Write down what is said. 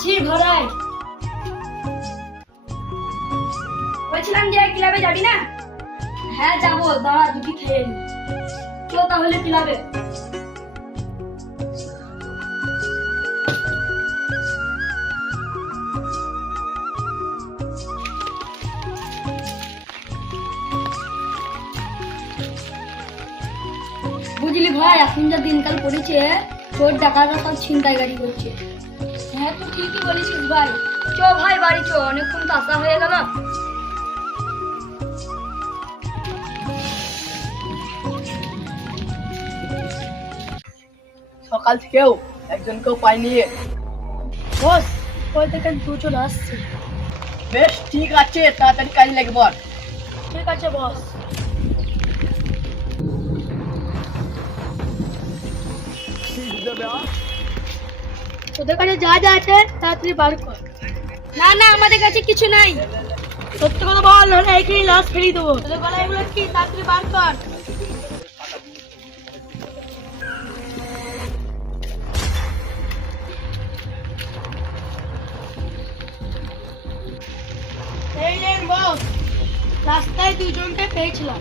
আছি ঘরে। বলছিলাম যে ক্লাবে যাবি না? হ্যাঁ যাবো, দাঁড়া দুটি খেয়ে নি। চল তাহলে ক্লাবে। বুঝলি ভাই, এখন যা দিনকাল পড়েছে, চোর ডাকাতরা সব ছিনতাইকারী করছে। হ্যাঁ তুই ঠিকই বলেছিস ভাই। চ ভাই বাড়ি চ, অনেকক্ষণ তো আসা হয়ে গেল। সকাল থেকেও একজনকেও পাইনি। বস, কই থেকে দুজন আসছে। বেশ ঠিক আছে, তাড়াতাড়ি কাজে লেগে পড়। ঠিক আছে বস। তোদের কাছে যা যা আছে তাড়াতাড়ি বার কর। না না, আমাদের কাছে কিছু নাই। সত্যি কথা বল, নাহলে এখানে লাশ ফেরিয়ে দেবো। তোদের বেলা এগুলো কি, তাড়াতাড়ি বার কর। এই রে বস, রাস্তায় দুজনকে পেয়েছিলাম।